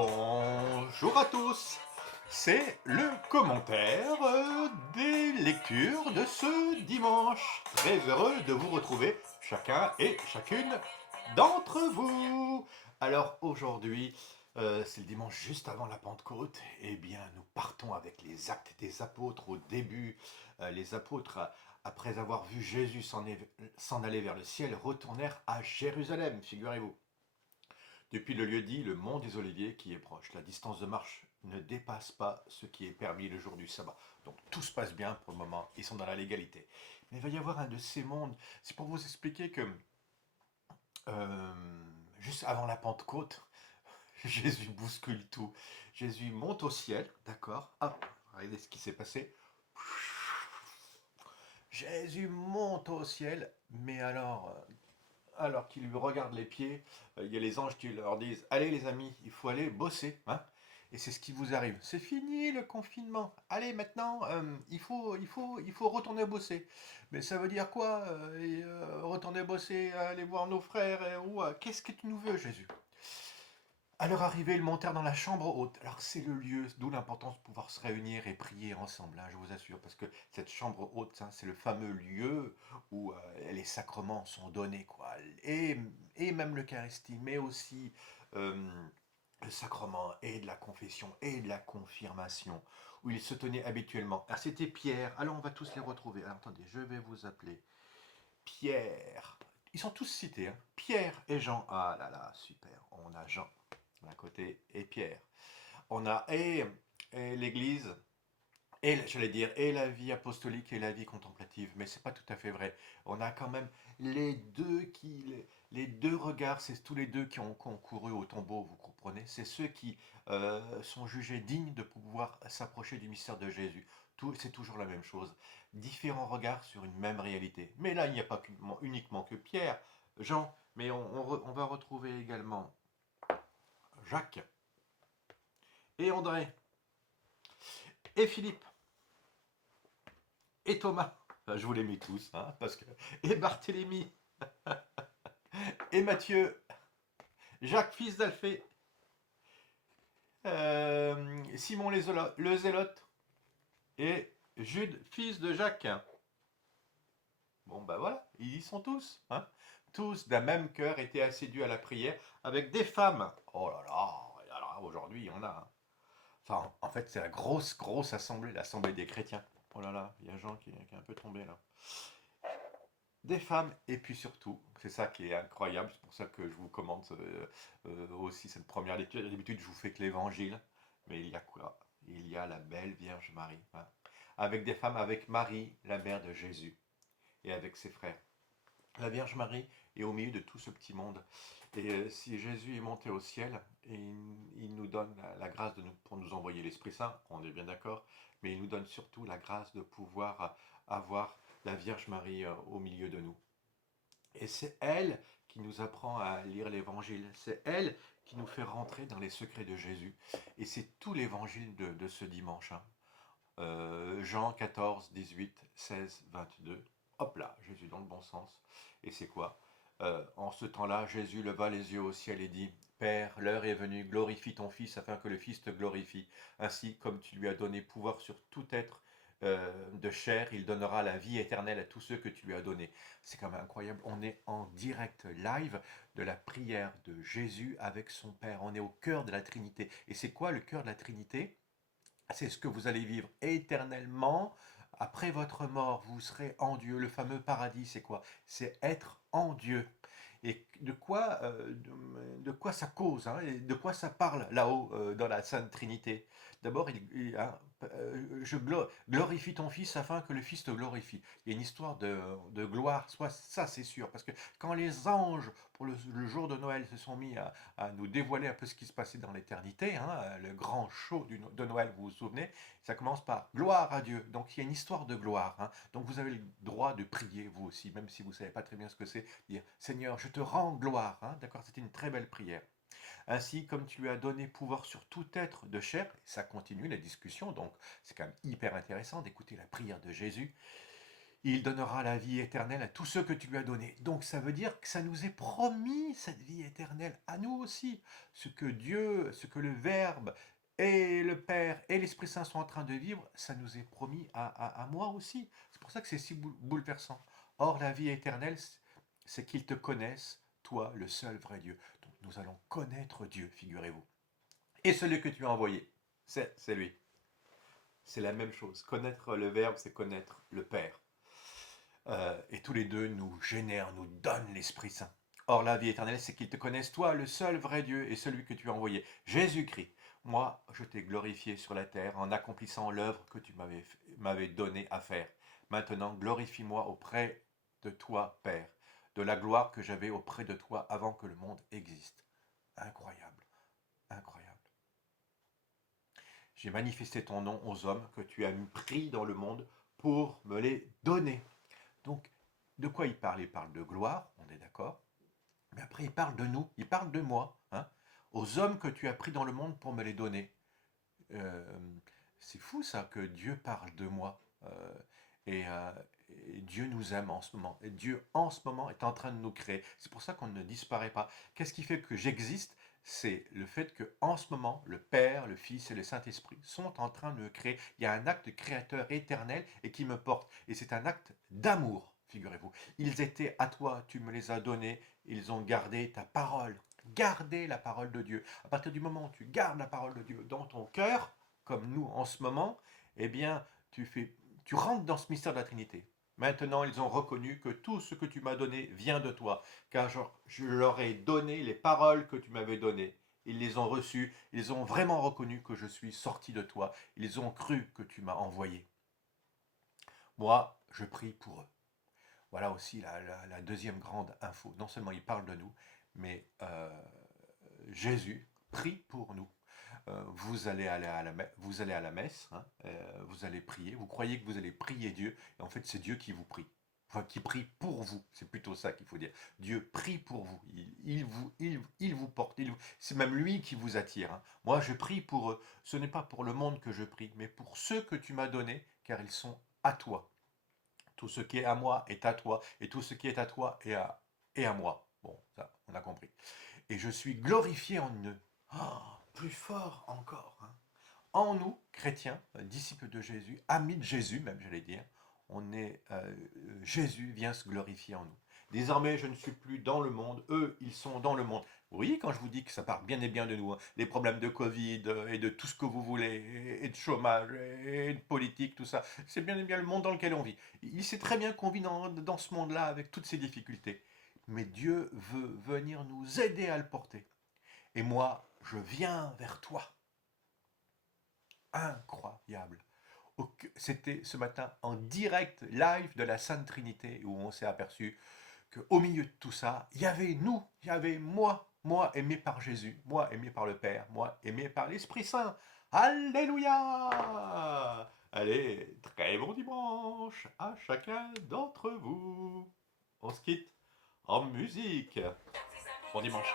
Bonjour à tous, c'est le commentaire des lectures de ce dimanche. Très heureux de vous retrouver chacun et chacune d'entre vous. Alors aujourd'hui, c'est le dimanche juste avant la Pentecôte. Eh bien, nous partons avec les actes des apôtres au début. Les apôtres, après avoir vu Jésus s'en aller vers le ciel, retournèrent à Jérusalem, figurez-vous. Depuis le lieu-dit, le mont des Oliviers qui est proche. La distance de marche ne dépasse pas ce qui est permis le jour du sabbat. Donc tout se passe bien pour le moment, ils sont dans la légalité. Mais il va y avoir un de ces mondes, c'est pour vous expliquer que euh, juste avant la Pentecôte, Jésus bouscule tout. Jésus monte au ciel, d'accord. Hop, regardez ce qui s'est passé. Jésus monte au ciel, mais alors qu'ils lui regardent les pieds, il y a les anges qui leur disent allez les amis, il faut aller bosser. Hein, et c'est ce qui vous arrive. C'est fini le confinement. Allez maintenant, il faut retourner bosser. Mais ça veut dire quoi retourner bosser, aller voir nos frères qu'est-ce que tu nous veux, Jésus? À leur arrivée, ils montèrent dans la chambre haute. Alors c'est le lieu, d'où l'importance de pouvoir se réunir et prier ensemble, hein, je vous assure, parce que cette chambre haute, hein, c'est le fameux lieu où les sacrements sont donnés, quoi. Et même l'Eucharistie, mais aussi euh, le sacrement et de la confession et de la confirmation, où ils se tenaient habituellement. Alors c'était Pierre, alors on va tous les retrouver. Alors attendez, je vais vous appeler Pierre. Ils sont tous cités, hein. Pierre et Jean. Ah là là, super. On a Jean d'un côté et Pierre. On a et l'Église, et j'allais dire, et la vie apostolique et la vie contemplative, mais c'est pas tout à fait vrai. On a quand même les deux regards, c'est tous les deux qui ont concouru au tombeau, vous comprenez? C'est ceux qui sont jugés dignes de pouvoir s'approcher du mystère de Jésus. C'est toujours la même chose. Différents regards sur une même réalité. Mais là, il n'y a pas uniquement que Pierre, Jean, mais on va retrouver également Jacques et André et Philippe et Thomas. Je vous les mets tous, hein, parce que et Barthélemy et Matthieu, Jacques fils d'Alphée, Simon le Zélote et Jude fils de Jacques. Bon ben voilà, ils y sont tous, hein. Tous d'un même cœur étaient assidus à la prière avec des femmes. Oh là là, aujourd'hui on a. Hein. Enfin, en fait, c'est la grosse assemblée, l'assemblée des chrétiens. Oh là là, il y a Jean qui est un peu tombé là. Des femmes, et puis surtout, c'est ça qui est incroyable, c'est pour ça que je vous commente aussi cette première lecture. D'habitude, je vous fais que l'évangile, mais il y a quoi? Il y a la belle Vierge Marie, hein, avec des femmes, avec Marie, la mère de Jésus, et avec ses frères. La Vierge Marie est au milieu de tout ce petit monde. Et si Jésus est monté au ciel, et il nous donne la grâce pour nous envoyer l'Esprit Saint, on est bien d'accord, mais il nous donne surtout la grâce de pouvoir avoir la Vierge Marie au milieu de nous. Et c'est elle qui nous apprend à lire l'Évangile. C'est elle qui nous fait rentrer dans les secrets de Jésus. Et c'est tout l'Évangile de ce dimanche. Hein. Jean 14, 18, 16, 22. Hop là, Jésus dans le bon sens. Et c'est quoi? En ce temps-là, Jésus leva les yeux au ciel et dit, Père, l'heure est venue, glorifie ton Fils afin que le Fils te glorifie. Ainsi, comme tu lui as donné pouvoir sur tout être de chair, il donnera la vie éternelle à tous ceux que tu lui as donnés. C'est quand même incroyable. On est en direct live de la prière de Jésus avec son Père. On est au cœur de la Trinité. Et c'est quoi le cœur de la Trinité? C'est ce que vous allez vivre éternellement. Après votre mort, vous serez en Dieu. Le fameux paradis, c'est quoi? C'est être en Dieu. Et de quoi ça cause, hein, et de quoi ça parle là-haut dans la Sainte Trinité? D'abord, glorifie ton Fils afin que le Fils te glorifie. Il y a une histoire de gloire, soit ça c'est sûr, parce que quand les anges, pour le jour de Noël, se sont mis à nous dévoiler un peu ce qui se passait dans l'éternité, hein, le grand show de Noël, vous vous souvenez, ça commence par gloire à Dieu. Donc il y a une histoire de gloire. Hein. Donc vous avez le droit de prier, vous aussi, même si vous ne savez pas très bien ce que c'est, dire Seigneur, je te rends gloire. Hein. D'accord, c'était une très belle prière. Ainsi, comme tu lui as donné pouvoir sur tout être de chair, ça continue la discussion, donc c'est quand même hyper intéressant d'écouter la prière de Jésus. Il donnera la vie éternelle à tous ceux que tu lui as donnés. Donc ça veut dire que ça nous est promis, cette vie éternelle, à nous aussi. Ce que Dieu, ce que le Verbe et le Père et l'Esprit Saint sont en train de vivre, ça nous est promis à moi aussi. C'est pour ça que c'est si bouleversant. Or, la vie éternelle, c'est qu'ils te connaissent, toi, le seul vrai Dieu. Donc nous allons connaître Dieu, figurez-vous. Et celui que tu as envoyé, c'est lui. C'est la même chose. Connaître le Verbe, c'est connaître le Père. Et tous les deux nous génèrent, nous donnent l'Esprit Saint. Or, la vie éternelle, c'est qu'ils te connaissent, toi, le seul vrai Dieu et celui que tu as envoyé, Jésus-Christ. Moi, je t'ai glorifié sur la terre en accomplissant l'œuvre que tu m'avais donnée à faire. Maintenant, glorifie-moi auprès de toi, Père, de la gloire que j'avais auprès de toi avant que le monde existe. Incroyable, incroyable. J'ai manifesté ton nom aux hommes que tu as pris dans le monde pour me les donner. Donc, de quoi il parle? Il parle de gloire, on est d'accord. Mais après, il parle de nous, il parle de moi, hein, aux hommes que tu as pris dans le monde pour me les donner. Euh, c'est fou ça, que Dieu parle de moi. Et, euh, et Dieu nous aime en ce moment. Et Dieu, en ce moment, est en train de nous créer. C'est pour ça qu'on ne disparaît pas. Qu'est-ce qui fait que j'existe? C'est le fait que en ce moment, le Père, le Fils et le Saint-Esprit sont en train de me créer. Il y a un acte créateur éternel et qui me porte. Et c'est un acte d'amour, figurez-vous. Ils étaient à toi, tu me les as donnés, ils ont gardé ta parole. Gardez la parole de Dieu. À partir du moment où tu gardes la parole de Dieu dans ton cœur, comme nous en ce moment, eh bien, tu rentres dans ce mystère de la Trinité. Maintenant, ils ont reconnu que tout ce que tu m'as donné vient de toi, car je leur ai donné les paroles que tu m'avais données. Ils les ont reçues, ils ont vraiment reconnu que je suis sorti de toi, ils ont cru que tu m'as envoyé. Moi, je prie pour eux. Voilà aussi la deuxième grande info. Non seulement il parle de nous, mais Jésus prie pour nous. Vous allez aller à vous allez à la messe, hein, vous allez prier, vous croyez que vous allez prier Dieu, et en fait c'est Dieu qui vous prie. Enfin, qui prie pour vous, c'est plutôt ça qu'il faut dire. Dieu prie pour vous, il vous porte, c'est même lui qui vous attire. Hein. Moi je prie pour eux, ce n'est pas pour le monde que je prie, mais pour ceux que tu m'as donnés, car ils sont à toi. Tout ce qui est à moi est à toi, et tout ce qui est à toi est à moi. Bon, ça, on a compris. Et je suis glorifié en eux. Oh, plus fort encore. Hein. En nous, chrétiens, disciples de Jésus, amis de Jésus même, j'allais dire, Jésus vient se glorifier en nous. Désormais, je ne suis plus dans le monde, eux, ils sont dans le monde. Vous voyez quand je vous dis que ça part bien et bien de nous, hein, les problèmes de Covid et de tout ce que vous voulez, et de chômage, et de politique, tout ça, c'est bien et bien le monde dans lequel on vit. Il sait très bien qu'on vit dans ce monde-là avec toutes ces difficultés. Mais Dieu veut venir nous aider à le porter. Et moi, je viens vers toi. Incroyable. C'était ce matin en direct live de la Sainte Trinité où on s'est aperçu qu'au milieu de tout ça, il y avait nous, il y avait moi aimé par Jésus, moi aimé par le Père, moi aimé par l'Esprit Saint. Alléluia! Allez, très bon dimanche à chacun d'entre vous. On se quitte en musique. Bon dimanche.